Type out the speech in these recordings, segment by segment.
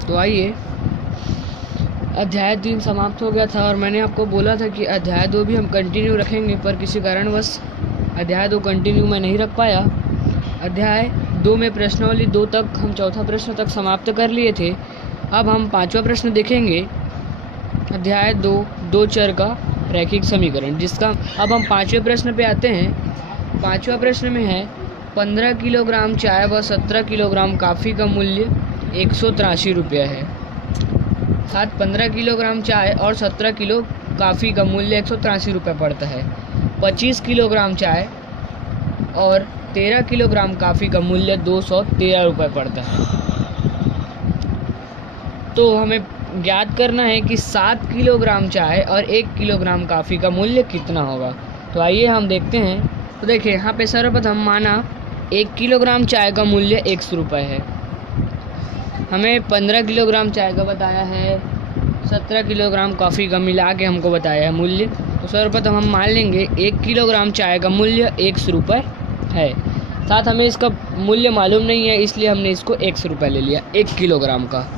तो आइए, अध्याय 3 समाप्त हो गया था और मैंने आपको बोला था कि अध्याय 2 भी हम कंटिन्यू रखेंगे, पर किसी कारणवश अध्याय 2 कंटिन्यू मैं नहीं रख पाया। अध्याय 2 में प्रश्नावली 2 तक हम चौथा प्रश्न तक समाप्त कर लिए थे। अब हम 5वां प्रश्न देखेंगे, अध्याय 2 दो चर का रैखिक समीकरण, जिसका अब हम 5वें प्रश्न पे आते हैं। 5वां प्रश्न में है 15 किलोग्राम चाय व 17 किलोग्राम कॉफ़ी का मूल्य 183 रुपये है। साथ 15 किलोग्राम चाय और 17 किलो कॉफ़ी का मूल्य 183 रुपये पड़ता है। 25 किलोग्राम चाय और 13 किलोग्राम कॉफ़ी का मूल्य 213 रुपये पड़ता है। तो हमें ज्ञात करना है कि 7 किलोग्राम चाय और 1 किलोग्राम कॉफ़ी का मूल्य कितना होगा। तो आइए हम देखते हैं। तो देखिए, यहाँ पे सर्वप्रथम माना 1 किलोग्राम चाय का मूल्य 100 रुपये है। हमें 15 किलोग्राम चाय का बताया है, 17 किलोग्राम कॉफ़ी का मिला के हमको बताया है मूल्य। तो सर्वप्रथम हम मान लेंगे 1 किलोग्राम चाय का मूल्य 100 रुपये है। साथ हमें इसका मूल्य मालूम नहीं है, इसलिए हमने इसको 100 रुपये ले लिया 1 किलोग्राम का।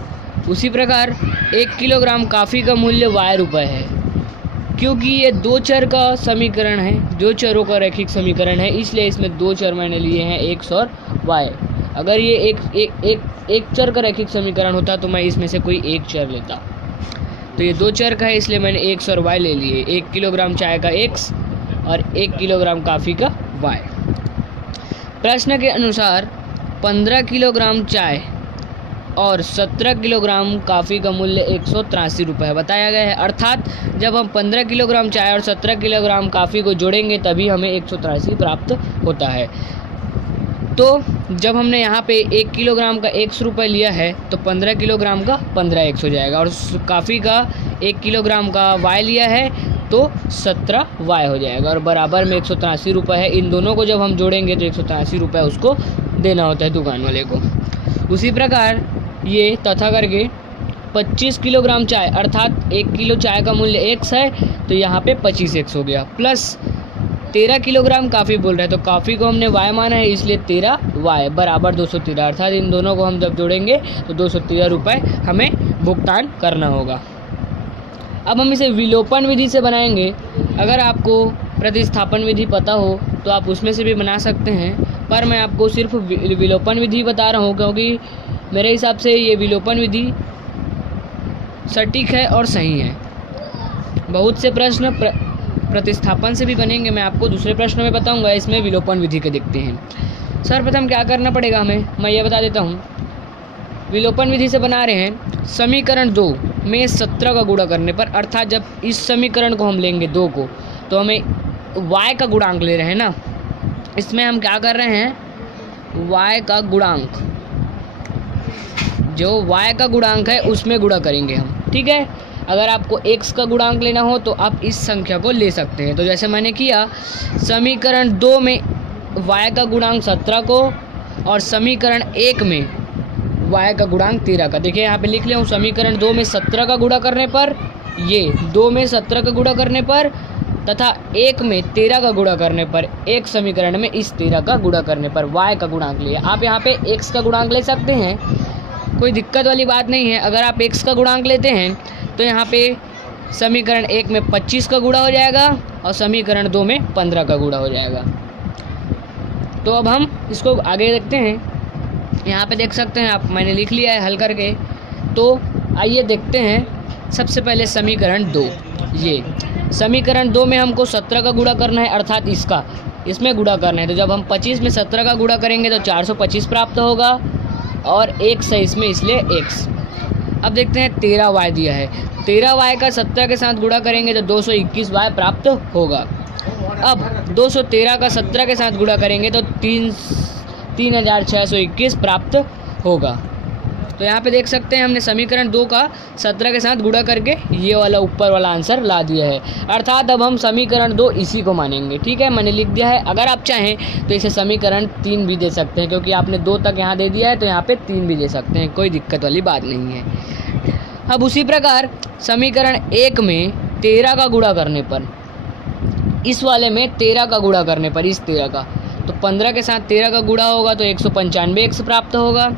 उसी प्रकार 1 किलोग्राम कॉफ़ी का मूल्य y रुपये है। क्योंकि ये दो चर का समीकरण है, दो चरों का रैखिक समीकरण है, इसलिए इसमें दो चर मैंने लिए हैं x और y। अगर ये एक चर का रैखिक समीकरण होता तो मैं इसमें से कोई एक चर लेता। तो ये दो चर का है, इसलिए मैंने x और y ले लिए। 1 किलोग्राम चाय का x और 1 किलोग्राम कॉफ़ी का y। प्रश्न के अनुसार 15 किलोग्राम चाय और 17 किलोग्राम कॉफ़ी का मूल्य 183 रुपये बताया गया है। अर्थात जब हम 15 किलोग्राम चाय और 17 किलोग्राम कॉफ़ी को जोड़ेंगे तभी हमें 183 प्राप्त होता है। तो जब हमने यहाँ पे 1 किलोग्राम का 100 रुपये लिया है तो 15 किलोग्राम का 15 100 हो जाएगा, और कॉफ़ी का 1 किलोग्राम का y लिया है तो 17 y हो जाएगा, और बराबर में 183 रुपये है। इन दोनों को जब हम जोड़ेंगे तो 183 रुपये उसको देना होता है दुकान वाले को। उसी प्रकार ये तथा करके 25 किलोग्राम चाय, अर्थात 1 किलो चाय का मूल्य x है तो यहाँ पे 25 x हो गया, प्लस 13 किलोग्राम कॉफ़ी बोल रहा है तो कॉफ़ी को हमने y माना है, इसलिए 13 y बराबर 213। अर्थात इन दोनों को हम जब जोड़ेंगे तो 213 रुपये हमें भुगतान करना होगा। अब हम इसे विलोपन विधि से बनाएंगे। अगर आपको प्रतिस्थापन विधि पता हो तो आप उसमें से भी बना सकते हैं, पर मैं आपको सिर्फ विलोपन विधि बता रहा हूँ, क्योंकि मेरे हिसाब से ये विलोपन विधि सटीक है और सही है। बहुत से प्रश्न प्रतिस्थापन से भी बनेंगे, मैं आपको दूसरे प्रश्न में बताऊंगा। इसमें विलोपन विधि के देखते हैं। सर्वप्रथम क्या करना पड़ेगा हमें, मैं ये बता देता हूँ। विलोपन विधि से बना रहे हैं समीकरण 2 में 17 का गुणा करने पर, अर्थात जब इस समीकरण को हम लेंगे 2 को तो हमें y का गुणांक ले रहे हैं ना, इसमें हम क्या कर रहे हैं, y का गुणांक, जो y का गुणांक है उसमें गुणा करेंगे हम, ठीक है। अगर आपको x का गुणांक लेना हो तो आप इस संख्या को ले सकते हैं। तो जैसे मैंने किया, समीकरण 2 में y का गुणांक 17 को और समीकरण 1 में y का गुणांक 13 का, देखिए यहाँ पे लिख लिया हूँ। समीकरण 2 में 17 का गुणा करने पर, ये 2 में 17 का गुणा करने पर तथा 1 में 13 का गुणा करने पर, एक समीकरण में इस 13 का गुणा करने पर y का गुणांक लिया। आप यहाँ पे x का गुणांक ले सकते हैं, कोई दिक्कत वाली बात नहीं है। अगर आप x का गुणांक लेते हैं तो यहाँ पे समीकरण 1 में 25 का गुणा हो जाएगा और समीकरण 2 में 15 का गुणा हो जाएगा। तो अब हम इसको आगे देखते हैं। यहाँ पे देख सकते हैं आप, मैंने लिख लिया है हल करके। तो आइए देखते हैं। सबसे पहले समीकरण 2, ये समीकरण 2 में हमको 17 का गुणा करना है, अर्थात इसमें गुणा करना है। तो जब हम 25 में 17 का गुणा करेंगे तो 425 प्राप्त होगा, और x है इसमें, इसलिए x। अब देखते हैं 13y दिया है, 13y का 17 के साथ गुणा करेंगे तो 221y प्राप्त होगा। अब 213 का 17 के साथ गुणा करेंगे तो 3621 प्राप्त होगा। तो यहाँ पे देख सकते हैं हमने समीकरण 2 का 17 के साथ गुणा करके ये वाला ऊपर वाला आंसर ला दिया है। अर्थात अब हम समीकरण 2 इसी को मानेंगे, ठीक है, मैंने लिख दिया है। अगर आप चाहें तो इसे समीकरण 3 भी दे सकते हैं, क्योंकि आपने 2 तक यहाँ दे दिया है तो यहाँ पे 3 भी दे सकते हैं, कोई दिक्कत वाली बात नहीं है। अब उसी प्रकार समीकरण 1 में 13 का गुणा करने पर, इस वाले में 13 का गुणा करने पर, इस 13 का, तो 15 के साथ 13 का गुणा होगा तो 195x प्राप्त होगा।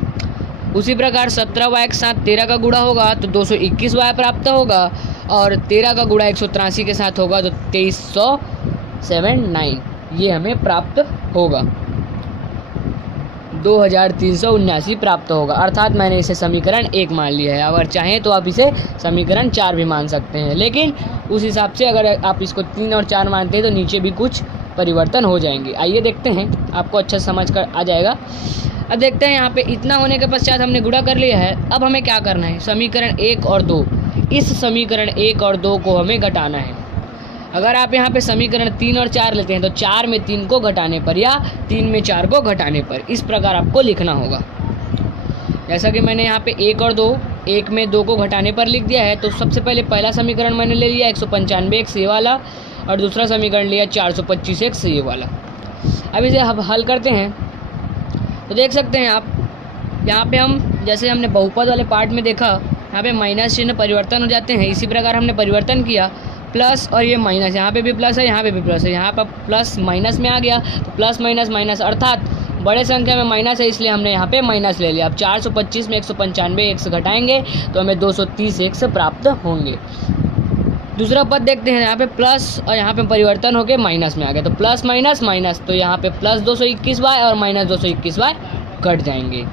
उसी प्रकार 17y के साथ 13 का गुणा होगा तो 221y प्राप्त होगा, और 13 का गुणा 183 के साथ होगा तो 2379 ये हमें प्राप्त होगा, 2379 प्राप्त होगा। अर्थात मैंने इसे समीकरण 1 मान लिया है। अगर चाहें तो आप इसे समीकरण 4 भी मान सकते हैं, लेकिन उस हिसाब से अगर आप इसको 3 और 4 मानते हैं तो नीचे भी कुछ परिवर्तन हो जाएंगे। आइए देखते हैं, आपको अच्छा समझ कर आ जाएगा। अब देखते हैं यहाँ पे इतना होने के पश्चात हमने गुणा कर लिया है। अब हमें क्या करना है, समीकरण 1 और 2, इस समीकरण 1 और 2 को हमें घटाना है। अगर आप यहाँ पे समीकरण 3 और 4 लेते हैं तो 4 में 3 को घटाने पर या 3 में 4 को घटाने पर इस प्रकार आपको लिखना होगा। जैसा कि मैंने यहाँ पे 1 और 2, 1 में 2 को घटाने पर लिख दिया है। तो सबसे पहले पहला समीकरण मैंने ले लिया 195x ये वाला, और दूसरा समीकरण लिया 425x ये वाला। अब इसे हम हल करते हैं तो देख सकते हैं आप, यहाँ पे हम जैसे हमने बहुपद वाले पार्ट में देखा, यहाँ पे माइनस चिन्ह परिवर्तन हो जाते हैं। इसी प्रकार हमने परिवर्तन किया, प्लस और ये माइनस, यहाँ पे भी प्लस है, यहाँ पे भी प्लस है, यहाँ पर प्लस माइनस में आ गया तो प्लस माइनस माइनस, अर्थात बड़े संख्या में माइनस है इसलिए हमने यहाँ पे माइनस ले लिया। अब 425 में 195 x घटाएंगे तो हमें 230 x प्राप्त होंगे। दूसरा पद देखते हैं, यहाँ पे प्लस और यहाँ पे परिवर्तन होकर माइनस में आ गया तो प्लस माइनस माइनस, तो यहाँ पे प्लस 221y और माइनस 221y कट जाएंगे।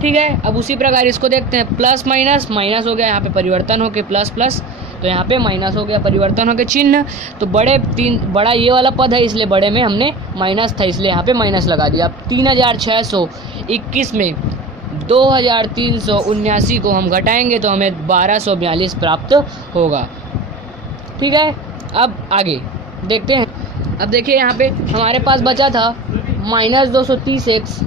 ठीक है, अब उसी प्रकार इसको देखते हैं, प्लस माइनस माइनस हो गया, यहाँ पे परिवर्तन होकर प्लस प्लस, तो यहाँ पे माइनस हो गया, परिवर्तन होकर चिन्ह। तो बड़ा ये वाला पद है इसलिए बड़े में हमने माइनस था इसलिए यहाँ पे माइनस लगा दिया। अब 3621 में 2379 को हम घटाएंगे तो हमें 1242 प्राप्त होगा। ठीक है, अब आगे देखते हैं। अब देखिए यहाँ पे हमारे पास बचा था माइनस 230x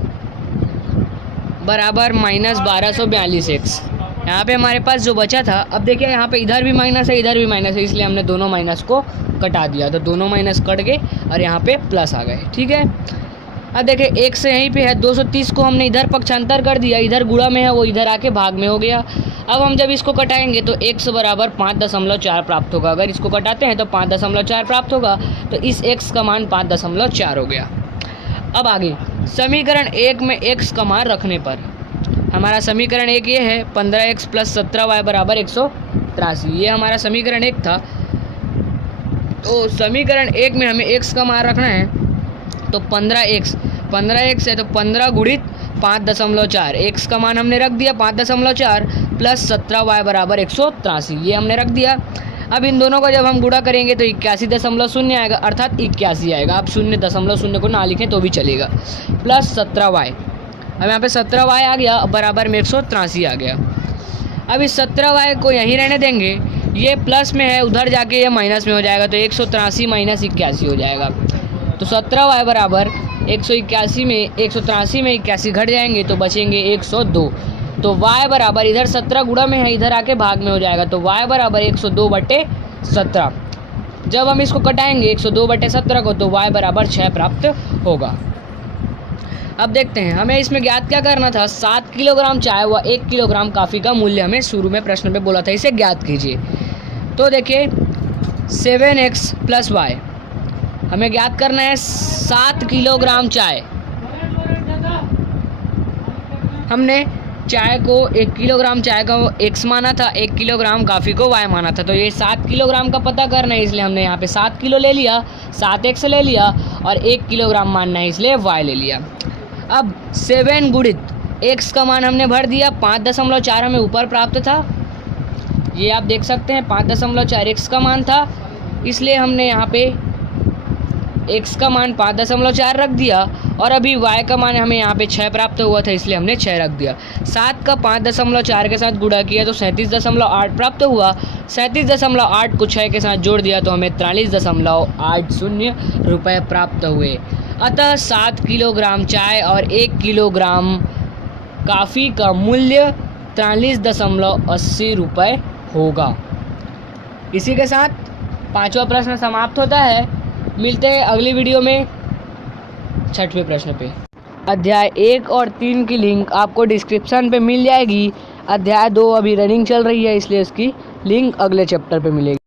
बराबर माइनस 1242x, यहाँ पे हमारे पास जो बचा था। अब देखिए यहाँ पे इधर भी माइनस है इधर भी माइनस है, इसलिए हमने दोनों माइनस को कटा दिया, तो दोनों माइनस कट गए और यहाँ पे प्लस आ गए। ठीक है, अब देखिए एक से यहीं पे है 230 को हमने इधर पक्षांतर कर दिया, इधर गुणा में है वो इधर आके भाग में हो गया। अब हम जब इसको कटाएंगे तो x बराबर 5.4 प्राप्त होगा। अगर इसको कटाते हैं तो 5.4 प्राप्त होगा, तो इस x का मान 5.4 हो गया। अब आगे समीकरण 1 में x का मान रखने पर हमारा समीकरण 1 ये है 15x प्लस 17y बराबर 183, ये हमारा समीकरण 1 था। तो समीकरण 1 में हमें x का मान रखना है, तो 15x है तो 15 गुणित 5.4, x का मान हमने रख दिया 5.4 प्लस 17y बराबर 183, ये हमने रख दिया। अब इन दोनों का जब हम गुणा करेंगे तो 81.0 आएगा, अर्थात 81 आएगा। आप 0.0 को ना लिखें तो भी चलेगा, प्लस 17y। अब यहाँ पे 17y आ गया बराबर में 183 आ गया। अब इस 17y को यहीं रहने देंगे, ये प्लस में है उधर जाके ये माइनस में हो जाएगा, तो 183 माइनस 81 हो जाएगा। तो 17y बराबर 181 में 183 में 81 घट जाएंगे तो बचेंगे 102। तो y बराबर इधर 17 गुणा में है इधर आके भाग में हो जाएगा, तो y बराबर 102/17। जब हम इसको कटाएंगे 102/17 को तो y बराबर 6 प्राप्त होगा। अब देखते हैं हमें इसमें ज्ञात क्या करना था, 7 किलोग्राम चाय व 1 किलोग्राम काफ़ी का मूल्य हमें शुरू में प्रश्न में बोला था, इसे ज्ञात कीजिए। तो देखिए 7x प्लस y हमें ज्ञात करना है 7 किलोग्राम चाय। हमने चाय को 1 किलोग्राम चाय का x माना था, 1 किलोग्राम काफ़ी को y माना था, तो ये 7 किलोग्राम का पता करना है इसलिए हमने यहाँ पे 7 किलो ले लिया, 7x ले लिया और 1 किलोग्राम मानना है इसलिए y ले लिया। अब 7 गुणित x का मान हमने भर दिया, 5.4 हमें ऊपर प्राप्त था, ये आप देख सकते हैं 5.4 x का मान था, इसलिए हमने यहाँ पे x का मान 5.4 रख दिया। और अभी y का मान हमें यहाँ पे 6 प्राप्त हुआ था इसलिए हमने 6 रख दिया। 7 का 5.4 के साथ गुणा किया तो 37.8 प्राप्त हुआ। 37.8 को 6 के साथ जोड़ दिया तो हमें 43.80 रुपये प्राप्त हुए। अतः 7 किलोग्राम चाय और 1 किलोग्राम काफ़ी का मूल्य 43.80 रुपये होगा। इसी के साथ 5वां प्रश्न समाप्त होता है। मिलते हैं अगली वीडियो में 6वें प्रश्न पे। अध्याय 1 और 3 की लिंक आपको डिस्क्रिप्शन पे मिल जाएगी। अध्याय 2 अभी रनिंग चल रही है इसलिए इसकी लिंक अगले चैप्टर पे मिलेगी।